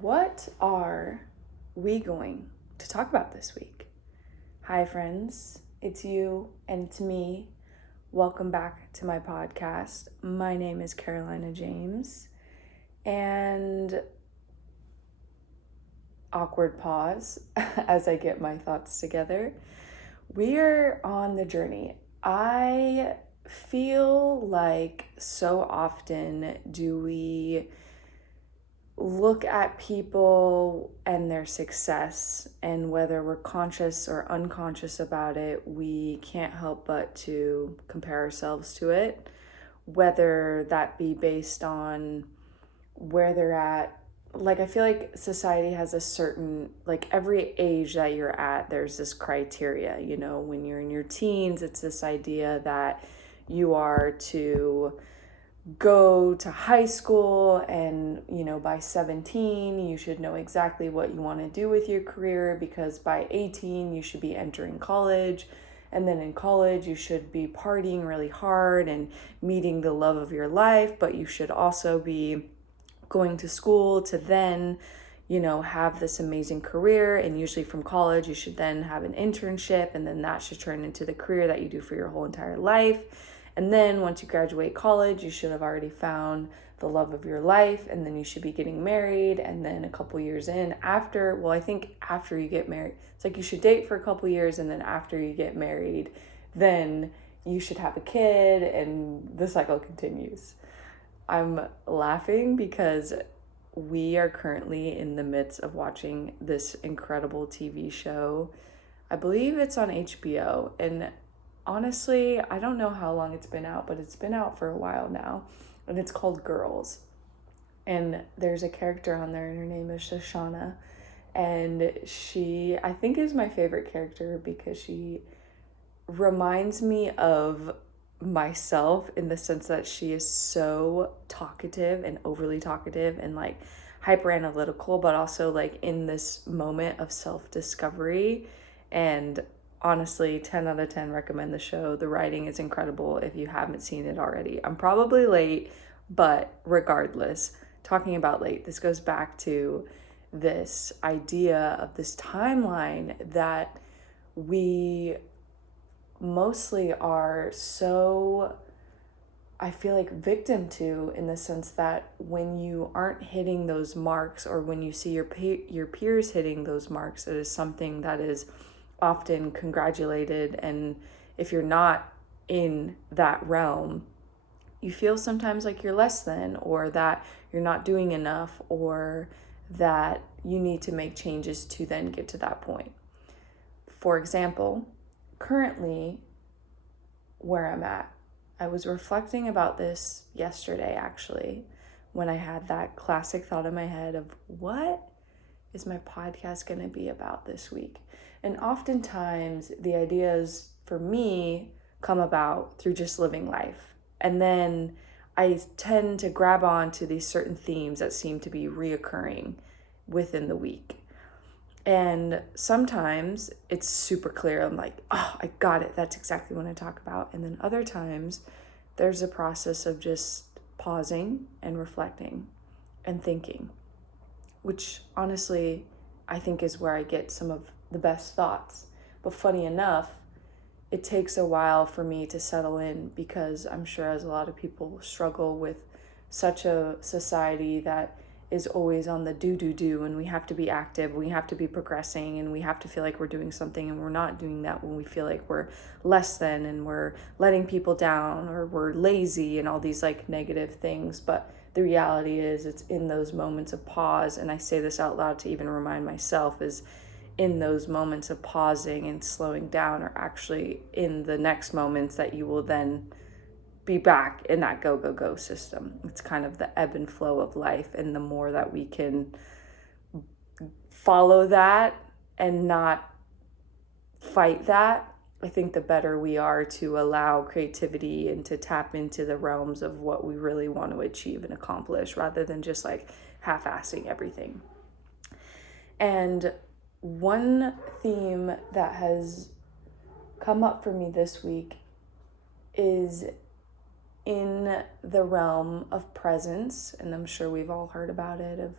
What are we going to talk about this week? Hi, friends. It's you and it's me. Welcome back to my podcast. My name is Carolina James. And awkward pause as I get my thoughts together. We are on the journey. I feel like so often do we look at people and their success, and whether we're conscious or unconscious about it, we can't help but to compare ourselves to it, whether that be based on where they're at. Like, I feel like society has a certain, like, every age that you're at, there's this criteria. When you're in your teens, it's this idea that you are to go to high school, and by 17 you should know exactly what you want to do with your career, because by 18 you should be entering college, and then in college you should be partying really hard and meeting the love of your life, but you should also be going to school to then have this amazing career, and usually from college you should then have an internship, and then that should turn into the career that you do for your whole entire life. And then once you graduate college, you should have already found the love of your life, and then you should be getting married. And then a couple years in, after you get married, it's like you should date for a couple years, and then after you get married, then you should have a kid, and the cycle continues. I'm laughing because we are currently in the midst of watching this incredible TV show. I believe it's on HBO, and honestly, I don't know how long it's been out, but it's been out for a while now, and it's called Girls. And there's a character on there, and her name is Shoshana, and she, I think, is my favorite character because she reminds me of myself, in the sense that she is so talkative and overly talkative and like hyper analytical, but also like in this moment of self-discovery. And honestly, 10 out of 10 recommend the show. The writing is incredible if you haven't seen it already. I'm probably late, but regardless, talking about late, this goes back to this idea of this timeline that we mostly are so, I feel like, victim to, in the sense that when you aren't hitting those marks, or when you see your peers hitting those marks, it is something that is often congratulated. And if you're not in that realm, you feel sometimes like you're less than, or that you're not doing enough, or that you need to make changes to then get to that point. For example, currently where I'm at, I was reflecting about this yesterday, actually, when I had that classic thought in my head of, what is my podcast going to be about this week? And oftentimes the ideas for me come about through just living life. And then I tend to grab on to these certain themes that seem to be reoccurring within the week. And sometimes it's super clear. I'm like, oh, I got it. That's exactly what I talk about. And then other times there's a process of just pausing and reflecting and thinking, which honestly I think is where I get some of the best thoughts. But funny enough, it takes a while for me to settle in, because I'm sure, as a lot of people struggle with such a society that is always on the do, and we have to be active, we have to be progressing, and we have to feel like we're doing something, and we're not doing that when we feel like we're less than, and we're letting people down, or we're lazy, and all these like negative things. But the reality is, it's in those moments of pause, and I say this out loud to even remind myself, is in those moments of pausing and slowing down are actually in the next moments that you will then be back in that go system. It's kind of the ebb and flow of life, and the more that we can follow that and not fight that, I think the better we are to allow creativity and to tap into the realms of what we really want to achieve and accomplish, rather than just like half-assing everything. And one theme that has come up for me this week is in the realm of presence, and I'm sure we've all heard about it, of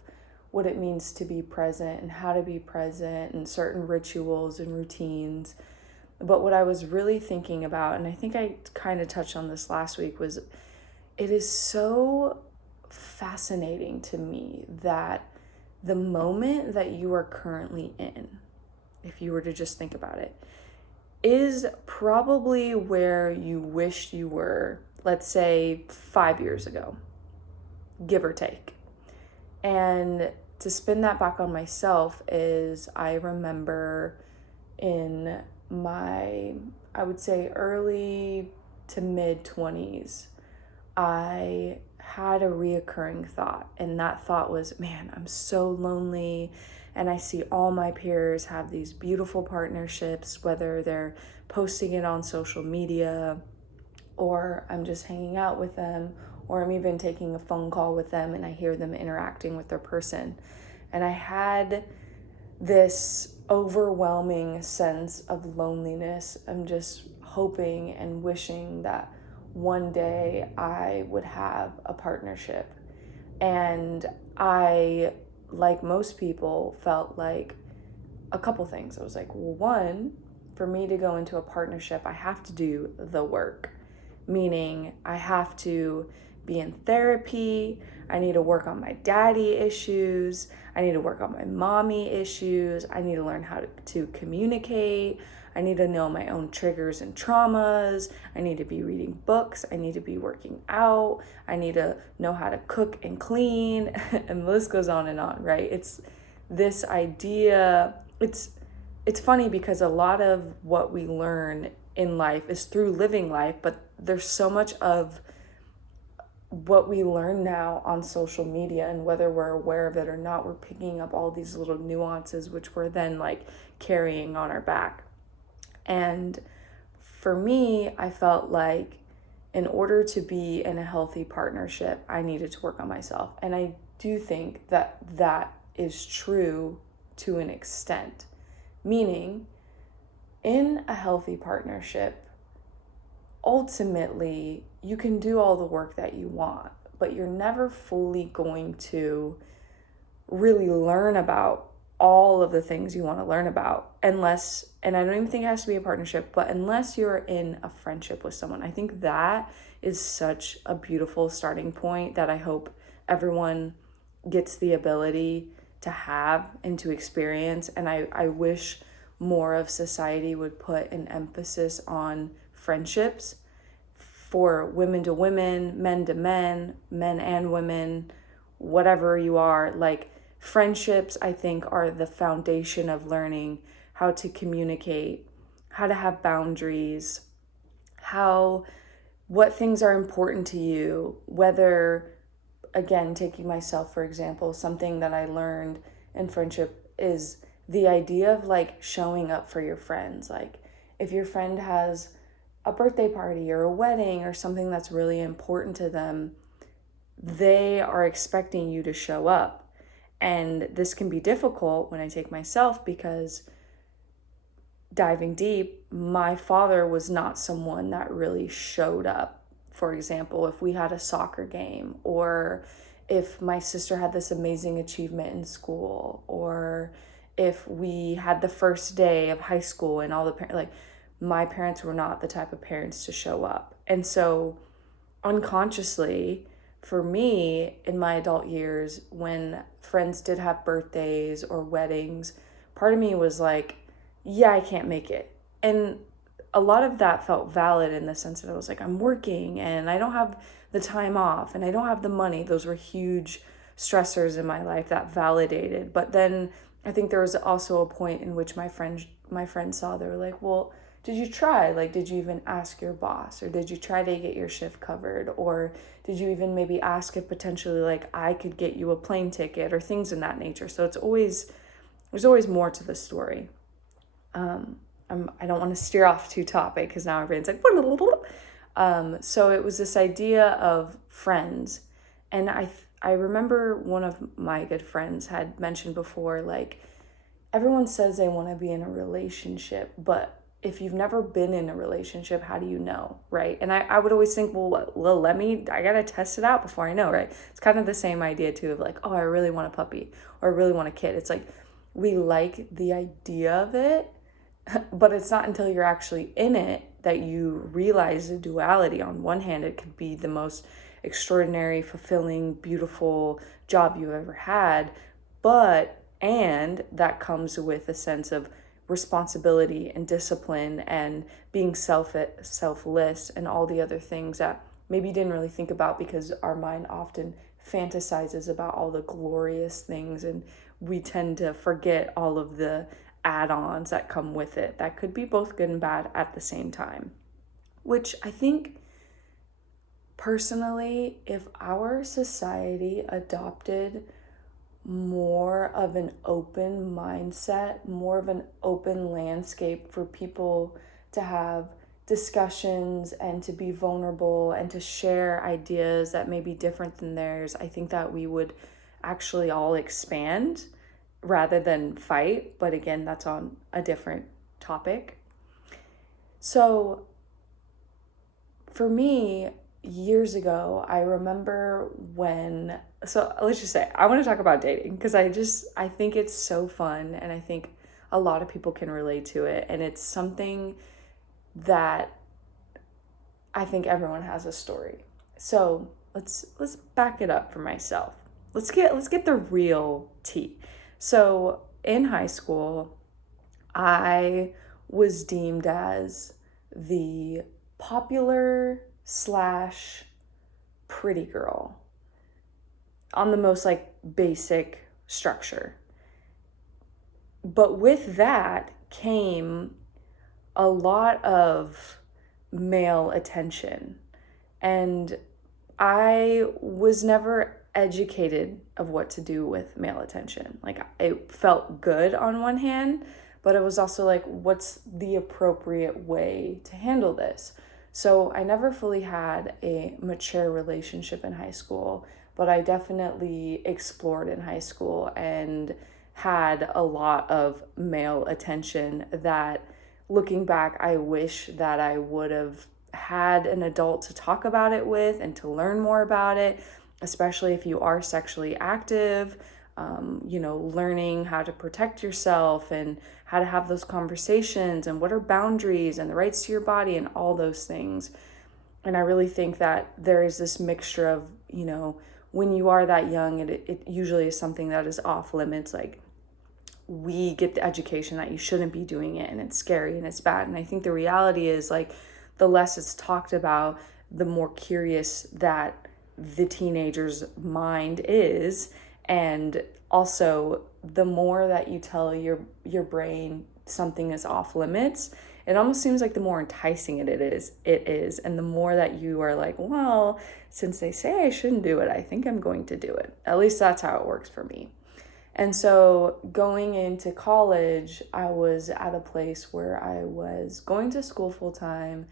what it means to be present and how to be present and certain rituals and routines. But what I was really thinking about, and I think I kind of touched on this last week, was it is so fascinating to me that the moment that you are currently in, if you were to just think about it, is probably where you wished you were, let's say 5 years ago, give or take. And to spin that back on myself is I remember in my, I would say early to mid 20s, I had a reoccurring thought, and that thought was, man, I'm so lonely, and I see all my peers have these beautiful partnerships, whether they're posting it on social media, or I'm just hanging out with them, or I'm even taking a phone call with them and I hear them interacting with their person. And I had this overwhelming sense of loneliness. I'm just hoping and wishing that one day I would have a partnership. And I, like most people, felt like a couple things. I was like, well, one, for me to go into a partnership, I have to do the work, meaning I have to be in therapy. I need to work on my daddy issues. I need to work on my mommy issues. I need to learn how to communicate. I need to know my own triggers and traumas. I need to be reading books. I need to be working out. I need to know how to cook and clean. And the list goes on and on, right? It's this idea. It's funny because a lot of what we learn in life is through living life, but there's so much of what we learn now on social media, and whether we're aware of it or not, we're picking up all these little nuances which we're then like carrying on our back. And for me, I felt like in order to be in a healthy partnership, I needed to work on myself. And I do think that that is true to an extent, meaning in a healthy partnership, ultimately, you can do all the work that you want, but you're never fully going to really learn about all of the things you want to learn about unless, and I don't even think it has to be a partnership, but unless you're in a friendship with someone. I think that is such a beautiful starting point that I hope everyone gets the ability to have and to experience. And I wish more of society would put an emphasis on friendships for women to women, men to men, men and women, whatever you are. Like, friendships, I think, are the foundation of learning how to communicate, how to have boundaries, what things are important to you, whether, again, taking myself for example, something that I learned in friendship is the idea of like showing up for your friends. Like, if your friend has a birthday party or a wedding or something that's really important to them, they are expecting you to show up. And this can be difficult when I take myself, because diving deep, my father was not someone that really showed up. For example, if we had a soccer game, or if my sister had this amazing achievement in school, or if we had the first day of high school and all the parents, like, my parents were not the type of parents to show up. And so unconsciously, for me, in my adult years, when friends did have birthdays or weddings, part of me was like, yeah, I can't make it. And a lot of that felt valid in the sense that I was like, I'm working and I don't have the time off and I don't have the money. Those were huge stressors in my life that validated. But then I think there was also a point in which my friends saw, they were like, well, did you try? Like, did you even ask your boss? Or did you try to get your shift covered? Or did you even maybe ask if potentially like I could get you a plane ticket, or things in that nature? So there's always more to the story. I don't want to steer off too topic because now my brain's like, so it was this idea of friends. And I remember one of my good friends had mentioned before, like, everyone says they want to be in a relationship, but if you've never been in a relationship, how do you know, right? And I would always think, well, I gotta test it out before I know, right? It's kind of the same idea too of like, oh, I really want a puppy or I really want a kid. It's like we like the idea of it, but it's not until you're actually in it that you realize the duality. On one hand, it could be the most extraordinary, fulfilling, beautiful job you've ever had, and that comes with a sense of responsibility and discipline and being selfless and all the other things that maybe you didn't really think about because our mind often fantasizes about all the glorious things, and we tend to forget all of the add-ons that come with it that could be both good and bad at the same time. Which I think personally, if our society adopted more of an open mindset, more of an open landscape for people to have discussions and to be vulnerable and to share ideas that may be different than theirs, I think that we would actually all expand rather than fight. But again, that's on a different topic. So for me, years ago, I remember let's just say, I want to talk about dating because I think it's so fun, and I think a lot of people can relate to it, and it's something that I think everyone has a story. So let's back it up for myself. Let's get the real tea. So in high school, I was deemed as the popular / pretty girl on the most like basic structure. But with that came a lot of male attention, and I was never educated of what to do with male attention. Like, it felt good on one hand, but it was also like, what's the appropriate way to handle this? So I never fully had a mature relationship in high school, but I definitely explored in high school and had a lot of male attention that, looking back, I wish that I would have had an adult to talk about it with and to learn more about it, especially if you are sexually active, learning how to protect yourself and how to have those conversations and what are boundaries and the rights to your body and all those things. And I really think that there is this mixture of, when you are that young, it usually is something that is off limits. Like, we get the education that you shouldn't be doing it, and it's scary and it's bad. And I think the reality is, like, the less it's talked about, the more curious that the teenager's mind is. And also, the more that you tell your brain something is off limits, it almost seems like the more enticing it is. And the more that you are like, well, since they say I shouldn't do it, I think I'm going to do it. At least that's how it works for me. And so going into college, I was at a place where I was going to school full time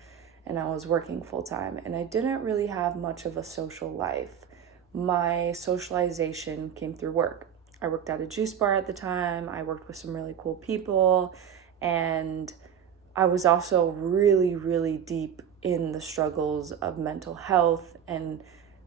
and I was working full time, and I didn't really have much of a social life. My socialization came through work. I worked at a juice bar at the time. I worked with some really cool people, and I was also really, really deep in the struggles of mental health and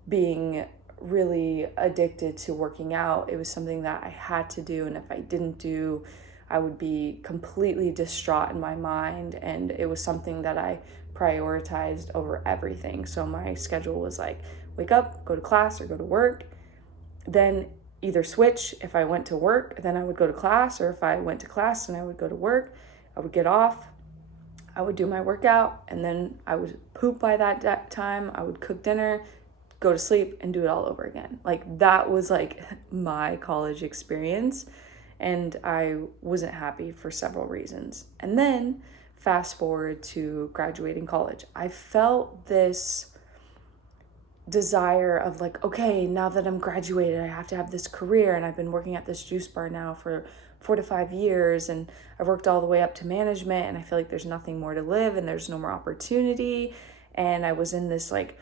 being really addicted to working out. It was something that I had to do, and if I didn't do, I would be completely distraught in my mind, and it was something that I prioritized over everything. So my schedule was like, wake up, go to class or go to work, then either switch. If I went to work, then I would go to class, or if I went to class and I would go to work, I would get off, I would do my workout, and then I would poop by that time. I would cook dinner, go to sleep, and do it all over again. Like, that was like my college experience, and I wasn't happy for several reasons. And then fast forward to graduating college, I felt this desire of like, okay, now that I'm graduated, I have to have this career, and I've been working at this juice bar now for 4 to 5 years, and I've worked all the way up to management, and I feel like there's nothing more to live and there's no more opportunity. And I was in this like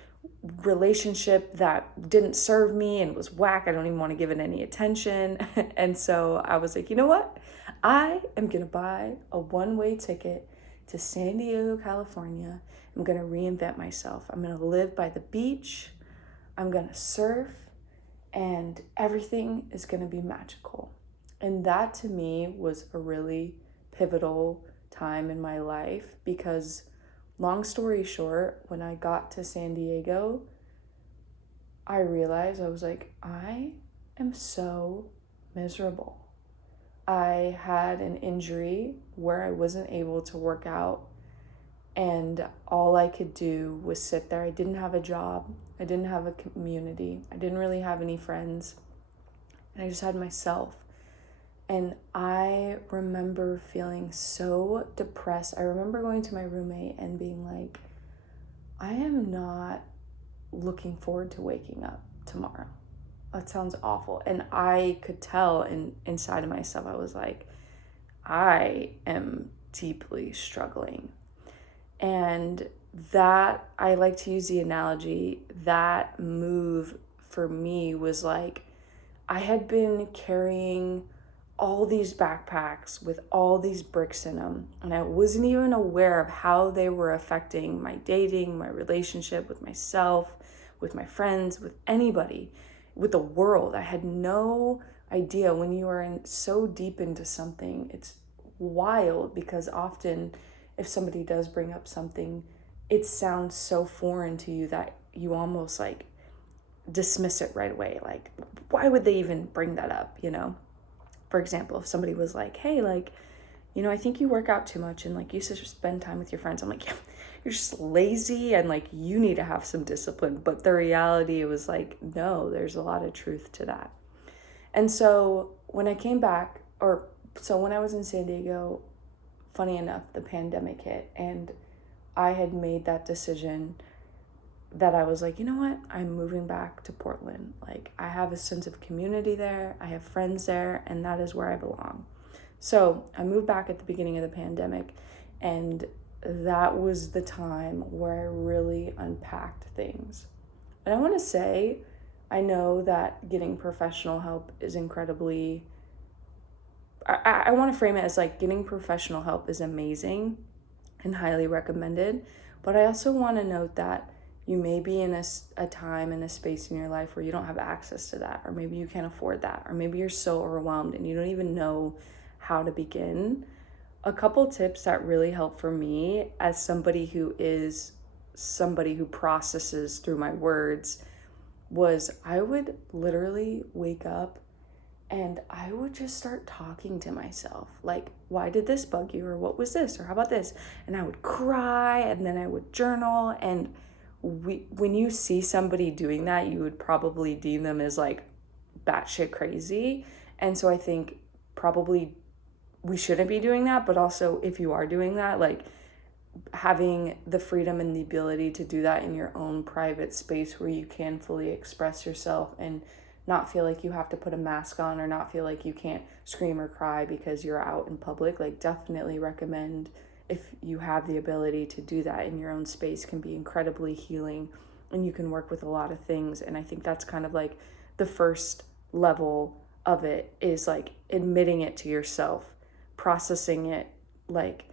relationship that didn't serve me and was whack. I don't even want to give it any attention. And so I was like, you know what? I am gonna buy a one-way ticket to San Diego, California. I'm going to reinvent myself. I'm going to live by the beach. I'm going to surf, and everything is going to be magical. And that to me was a really pivotal time in my life because, long story short, when I got to San Diego, I realized I was like, I am so miserable. I had an injury where I wasn't able to work out, and all I could do was sit there. I didn't have a job. I didn't have a community. I didn't really have any friends. And I just had myself. And I remember feeling so depressed. I remember going to my roommate and being like, I am not looking forward to waking up tomorrow. That sounds awful. And I could tell inside of myself, I was like, I am deeply struggling. And that, I like to use the analogy, that move for me was like, I had been carrying all these backpacks with all these bricks in them, and I wasn't even aware of how they were affecting my dating, my relationship with myself, with my friends, with anybody, with the world. I had no idea. When you are so deep into something, it's wild because often if somebody does bring up something, it sounds so foreign to you that you almost like dismiss it right away. Like, why would they even bring that up, you know? For example, if somebody was like, hey, like, you know, I think you work out too much and like you should spend time with your friends. I'm like, yeah, you're just lazy and like you need to have some discipline. But the reality was like, no, there's a lot of truth to that. And so when I came back, when I was in San Diego, funny enough, the pandemic hit, and I had made that decision that I was like, you know what? I'm moving back to Portland. Like, I have a sense of community there. I have friends there, and that is where I belong. So I moved back at the beginning of the pandemic, and that was the time where I really unpacked things. And I want to say, I know that getting professional help is incredibly, I want to frame it as like getting professional help is amazing and highly recommended. But I also want to note that you may be in a time and a space in your life where you don't have access to that, or maybe you can't afford that, or maybe you're so overwhelmed and you don't even know how to begin. A couple tips that really help for me as somebody who processes through my words was I would literally wake up and I would just start talking to myself. Like, why did this bug you? Or what was this? Or how about this? And I would cry, and then I would journal. And when you see somebody doing that, you would probably deem them as like batshit crazy. And so I think probably we shouldn't be doing that. But also, if you are doing that, like having the freedom and the ability to do that in your own private space where you can fully express yourself and not feel like you have to put a mask on, or not feel like you can't scream or cry because you're out in public. Like, definitely recommend, if you have the ability to do that in your own space, can be incredibly healing, and you can work with a lot of things. And I think that's kind of like the first level of it, is like admitting it to yourself, processing it, like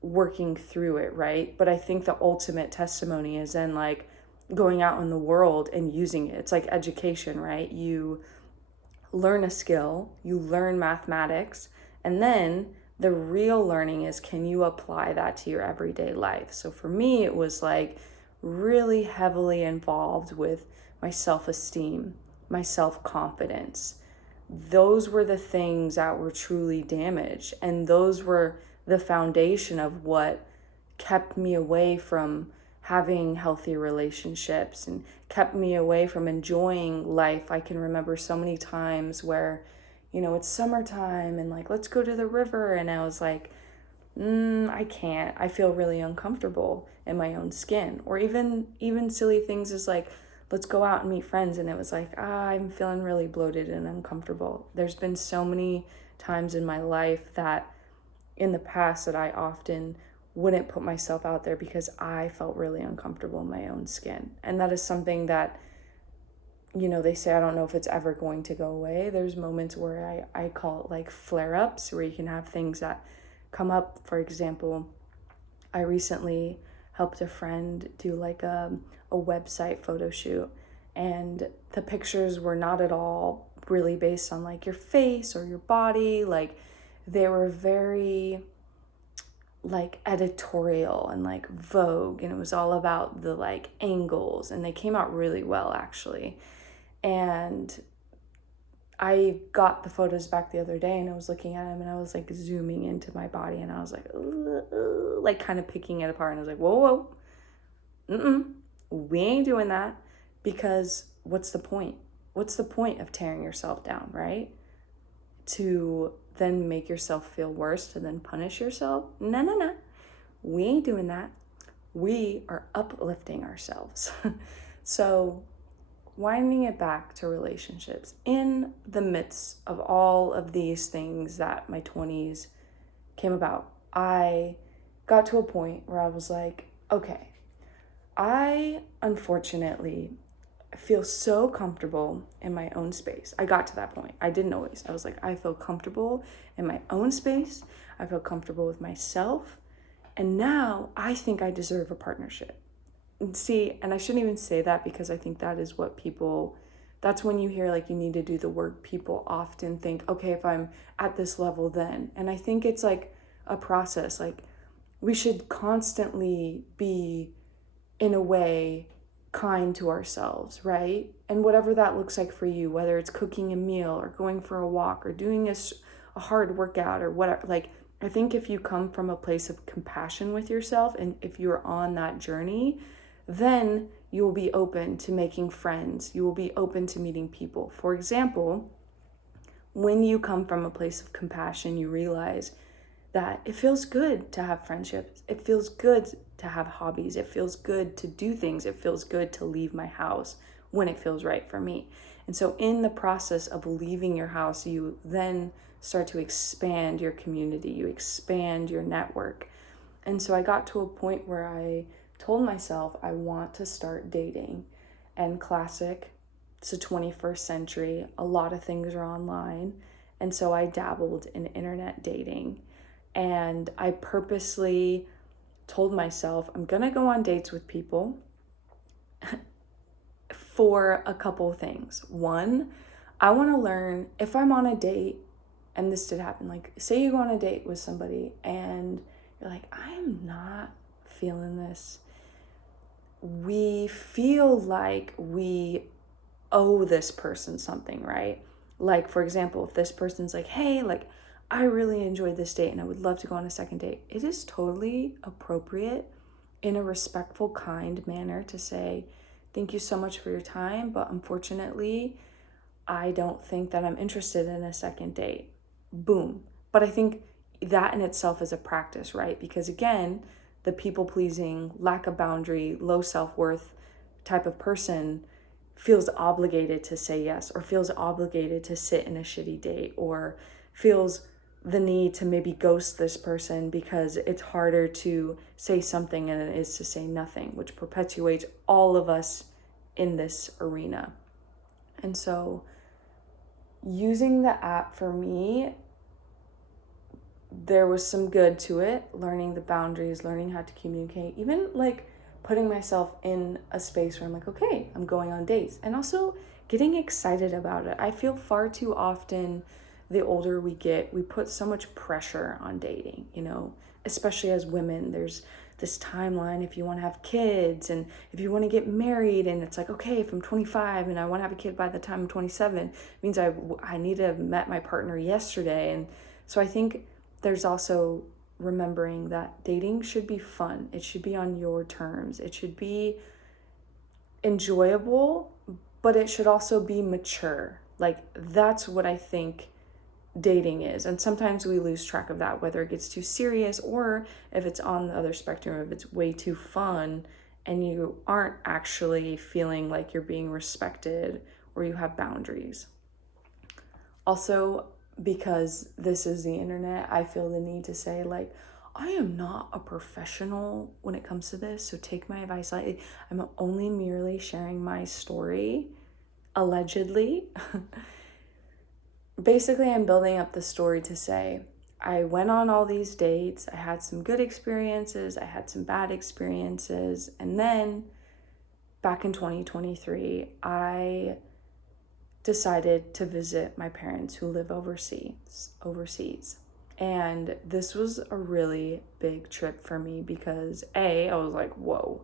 working through it, right? But I think the ultimate testimony is then like going out in the world and using it. It's like education, right? You learn a skill, you learn mathematics, and then the real learning is, can you apply that to your everyday life? So for me, it was like really heavily involved with my self-esteem, my self-confidence. Those were the things that were truly damaged, and those were the foundation of what kept me away from having healthy relationships and kept me away from enjoying life. I can remember so many times where, you know, it's summertime and like, let's go to the river. And I was like, I can't. I feel really uncomfortable in my own skin. Or even silly things as like, let's go out and meet friends. And it was like, I'm feeling really bloated and uncomfortable. There's been so many times in my life that in the past that I often wouldn't put myself out there because I felt really uncomfortable in my own skin. And that is something that, you know, they say, I don't know if it's ever going to go away. There's moments where I call it like flare-ups, where you can have things that come up. For example, I recently helped a friend do like a website photo shoot, and the pictures were not at all really based on like your face or your body. Like they were very like editorial and like Vogue, and it was all about the like angles, and they came out really well actually. And I got the photos back the other day, and I was looking at them, and I was like zooming into my body, and I was like, like kind of picking it apart, and I was like, whoa, we ain't doing that, because what's the point? What's the point of tearing yourself down, right? To then make yourself feel worse, to then punish yourself? No. We ain't doing that. We are uplifting ourselves. So, winding it back to relationships, in the midst of all of these things that my 20s came about, I got to a point where I was like, okay, I unfortunately feel so comfortable in my own space. I got to that point. I didn't always. I was like, I feel comfortable in my own space. I feel comfortable with myself. And now I think I deserve a partnership. And see, and I shouldn't even say that, because I think that is what people, that's when you hear like you need to do the work. People often think, okay, if I'm at this level, then. And I think it's like a process. Like we should constantly be, in a way, kind to ourselves, right? And whatever that looks like for you, whether it's cooking a meal or going for a walk or doing a hard workout or whatever, like I think if you come from a place of compassion with yourself, and if you're on that journey, then you will be open to making friends. You will be open to meeting people. For example, when you come from a place of compassion, you realize that it feels good to have friendships. It feels good to have hobbies. It feels good to do things. It feels good to leave my house when it feels right for me. And so in the process of leaving your house, you then start to expand your community. You expand your network. And so I got to a point where I told myself I want to start dating. And classic, it's the 21st century. A lot of things are online. And so I dabbled in internet dating. And I purposely told myself I'm going to go on dates with people for a couple of things. One, I want to learn if I'm on a date, and this did happen, like say you go on a date with somebody and you're like, I am not feeling this. We feel like we owe this person something, right? Like, for example, if this person's like, hey, like, I really enjoyed this date and I would love to go on a second date, it is totally appropriate in a respectful, kind manner to say, thank you so much for your time, but unfortunately, I don't think that I'm interested in a second date. Boom. But I think that in itself is a practice, right? Because again, the people-pleasing, lack of boundary, low self-worth type of person feels obligated to say yes, or feels obligated to sit in a shitty date, or feels the need to maybe ghost this person because it's harder to say something than it is to say nothing, which perpetuates all of us in this arena. And so using the app for me, there was some good to it, learning the boundaries, learning how to communicate, even like putting myself in a space where I'm like, okay, I'm going on dates, and also getting excited about it. I feel far too often, the older we get, we put so much pressure on dating, you know, especially as women. There's this timeline if you want to have kids and if you want to get married, and it's like, okay, if I'm 25 and I want to have a kid by the time I'm 27, it means I need to have met my partner yesterday. And so I think there's also remembering that dating should be fun. It should be on your terms. It should be enjoyable, but it should also be mature. Like that's what I think dating is. And sometimes we lose track of that, whether it gets too serious or if it's on the other spectrum, if it's way too fun and you aren't actually feeling like you're being respected or you have boundaries. Also, because this is the internet, I feel the need to say, like, I am not a professional when it comes to this, so take my advice lightly. I'm only merely sharing my story, allegedly. Basically, I'm building up the story to say, I went on all these dates. I had some good experiences, I had some bad experiences, and then back in 2023, I decided to visit my parents who live overseas. And this was a really big trip for me because I was like, whoa,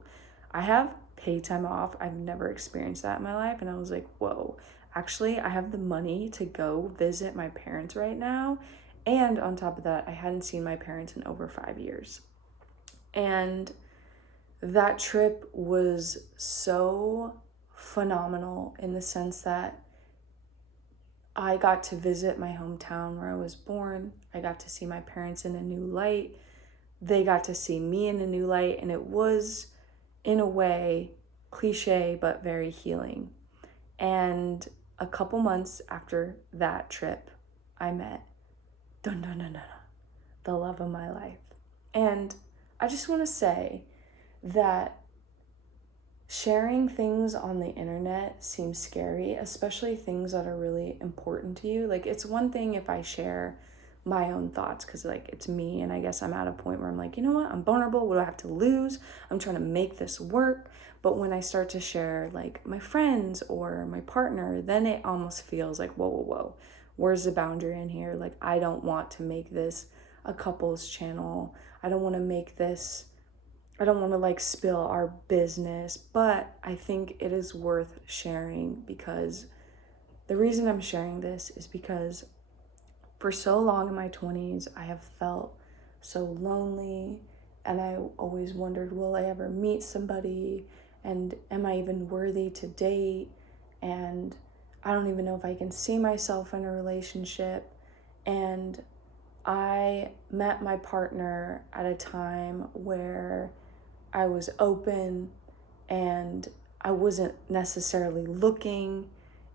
I have paid time off. I've never experienced that in my life. And I was like, whoa, actually, I have the money to go visit my parents right now. And on top of that, I hadn't seen my parents in over 5 years. And that trip was so phenomenal in the sense that I got to visit my hometown where I was born. I got to see my parents in a new light. They got to see me in a new light. And it was, in a way, cliche, but very healing. And a couple months after that trip, I met the love of my life. And I just want to say that sharing things on the internet seems scary, especially things that are really important to you. Like, it's one thing if I share my own thoughts because, like, it's me, and I guess I'm at a point where I'm like, you know what, I'm vulnerable. What do I have to lose? I'm trying to make this work. But when I start to share, like, my friends or my partner, then it almost feels like, whoa. Where's the boundary in here? Like, I don't want to make this a couples channel. I don't want to like spill our business, but I think it is worth sharing because the reason I'm sharing this is because for so long in my 20s, I have felt so lonely, and I always wondered, will I ever meet somebody? And am I even worthy to date? And I don't even know if I can see myself in a relationship. And I met my partner at a time where I was open and I wasn't necessarily looking,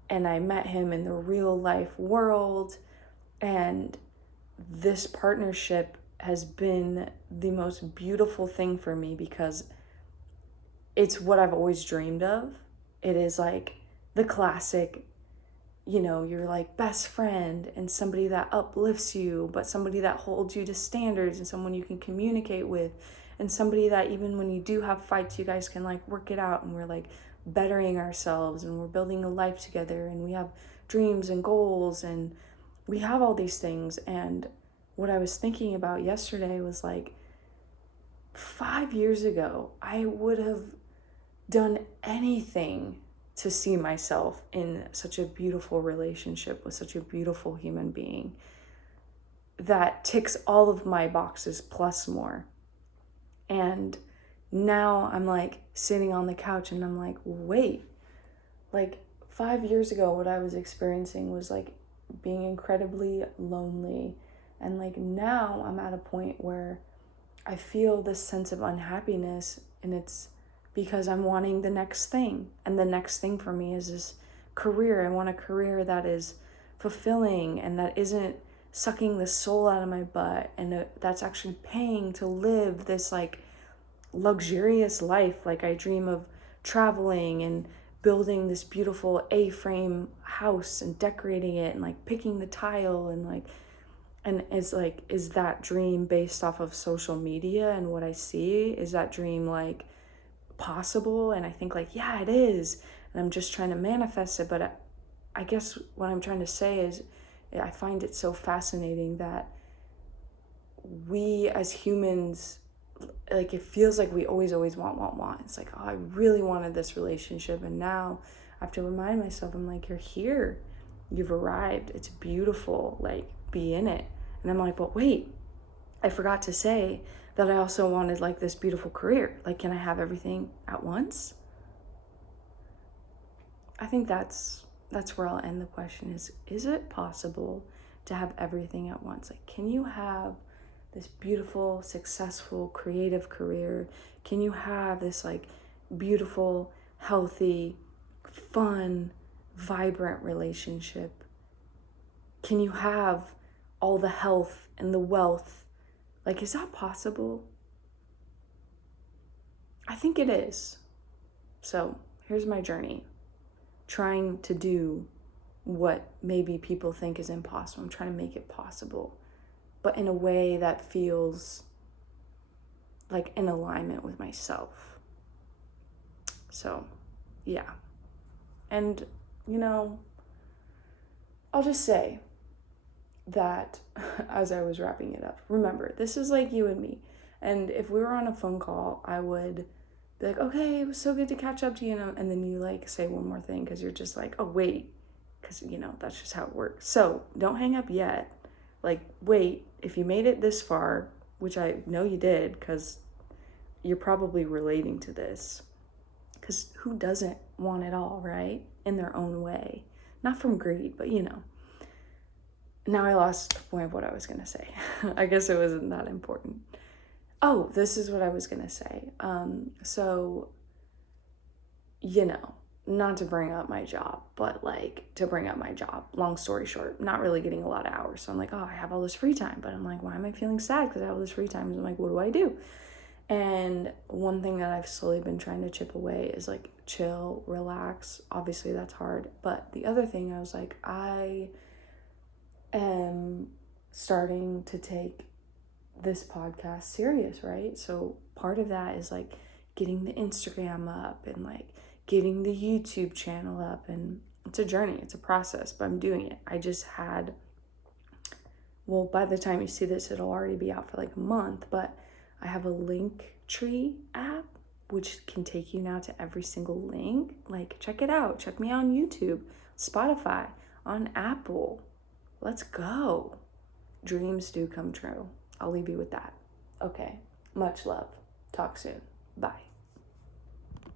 and I met him in the real life world, and this partnership has been the most beautiful thing for me because it's what I've always dreamed of. It is like the classic, you're like best friend and somebody that uplifts you, but somebody that holds you to standards and someone you can communicate with, and somebody that even when you do have fights, you guys can like work it out, and we're like bettering ourselves and we're building a life together, and we have dreams and goals, and we have all these things. And what I was thinking about yesterday was like 5 years ago, I would have done anything to see myself in such a beautiful relationship with such a beautiful human being that ticks all of my boxes plus more. And now I'm like sitting on the couch and I'm like, wait, like 5 years ago, what I was experiencing was like being incredibly lonely. And like now I'm at a point where I feel this sense of unhappiness, and it's because I'm wanting the next thing. And the next thing for me is this career. I want a career that is fulfilling and that isn't sucking the soul out of my butt, and that's actually paying to live this like luxurious life. Like, I dream of traveling and building this beautiful A-frame house and decorating it and like picking the tile and like, and is that dream based off of social media and what I see? Is that dream like possible? And I think like, yeah, it is, and I'm just trying to manifest it. But I guess what I'm trying to say is I find it so fascinating that we as humans, like, it feels like we always want. It's like, oh, I really wanted this relationship, and now I have to remind myself, I'm like, you're here, you've arrived, it's beautiful, like, be in it. And I'm like, but wait, I forgot to say that I also wanted like this beautiful career. Like, can I have everything at once? I think that's where I'll end the question is it possible to have everything at once? Like, can you have this beautiful, successful, creative career? Can you have this like beautiful, healthy, fun, vibrant relationship? Can you have all the health and the wealth? Like, is that possible? I think it is. So here's my journey, trying to do what maybe people think is impossible. I'm trying to make it possible. but in a way that feels like in alignment with myself. So, yeah. And, I'll just say that as I was wrapping it up, remember, this is like you and me. And if we were on a phone call, I would be like, okay, it was so good to catch up to you, and then you like say one more thing because you're just like, oh, wait, because, that's just how it works. So don't hang up yet. Like, wait, if you made it this far, which I know you did because you're probably relating to this, because who doesn't want it all, right? In their own way. Not from greed, but Now I lost the point of what I was going to say. I guess it wasn't that important. Oh, this is what I was going to say. So, not to bring up my job, but like to bring up my job. Long story short, not really getting a lot of hours. So I'm like, oh, I have all this free time. But I'm like, why am I feeling sad? Because I have all this free time. And I'm like, what do I do? And one thing that I've slowly been trying to chip away is like chill, relax. Obviously that's hard. But the other thing, I was like, I am starting to take this podcast serious, right? So part of that is like getting the Instagram up and like getting the YouTube channel up, and it's a journey, it's a process, but I'm doing it. I just had, well, by the time you see this, it'll already be out for like a month, but I have a Linktree app, which can take you now to every single link. Like, check it out. Check me on YouTube, Spotify, on Apple. Let's go. Dreams do come true. I'll leave you with that. Okay. Much love. Talk soon. Bye.